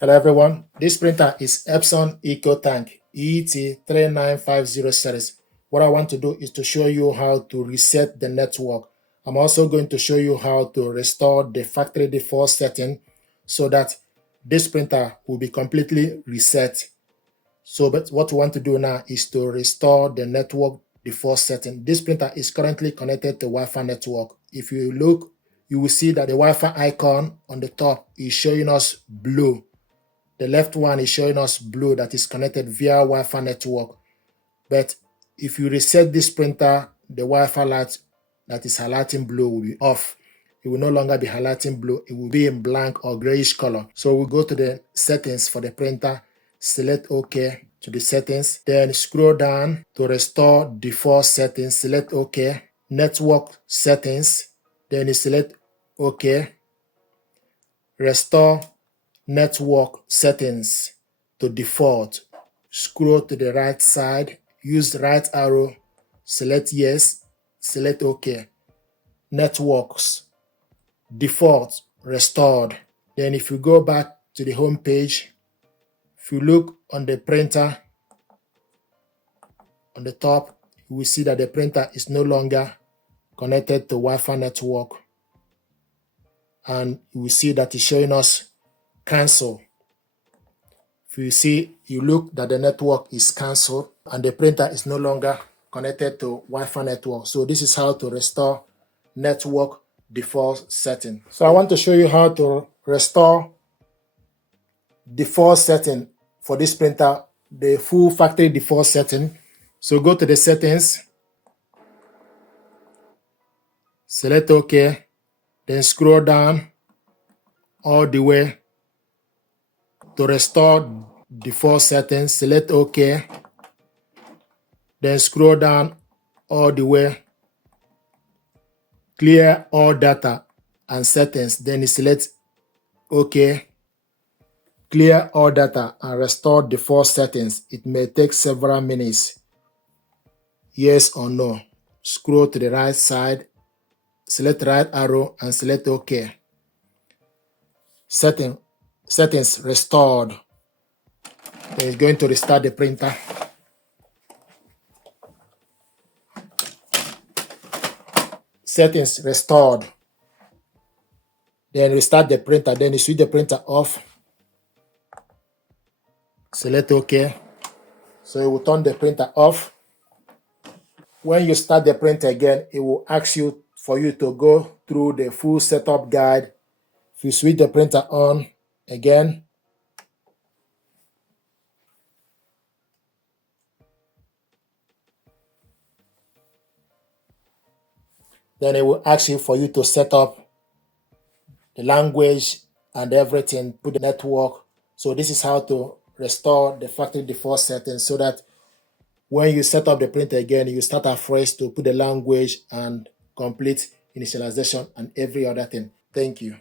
Hello everyone, this printer is Epson EcoTank ET-3950 series. What I want to do is to show you how to reset the network. I'm also going to show you how to restore the factory default setting so that this printer will be completely reset. So but what we want to do now is to restore the network default setting. This printer is currently connected to Wi-Fi network. If you look, you will see that the Wi-Fi icon on the top is showing us blue. The left one is showing us blue, that is connected via Wi-Fi network. But if you reset this printer, the Wi-Fi light that is highlighting blue will be off. It will no longer be highlighting blue. It will be in blank or grayish color. So we'll go to the settings for the printer, select OK to the settings, then scroll down to restore default settings, select OK, network settings, then you select OK, restore network settings to default. Scroll to the right side, use the right arrow, select yes, select OK. Networks, default, restored. Then if you go back to the home page, if you look on the printer, on the top, you will see that the printer is no longer connected to Wi-Fi network. And you will see that it's showing us cancel. If you see, you look that the network is cancelled and the printer is no longer connected to Wi-Fi network. So this is how to restore network default setting. So I want to show you how to restore default setting for this printer, the full factory default setting. So go to the settings, select OK, then scroll down all the way to restore default settings, select OK, then scroll down all the way, clear all data and settings, then you select OK, clear all data and restore default settings. It may take several minutes, yes or no. Scroll to the right side, select right arrow and select OK. Settings restored. Then it's going to restart the printer. Settings restored. Then restart the printer. Then you switch the printer off. Select OK. So it will turn the printer off. When you start the printer again, it will ask you for you to go through the full setup guide. If you switch the printer on again, then it will ask you for you to set up the language and everything, put the network. So this is how to restore the factory default settings so that when you set up the printer again, you start afresh to put the language and complete initialization and every other thing. Thank you.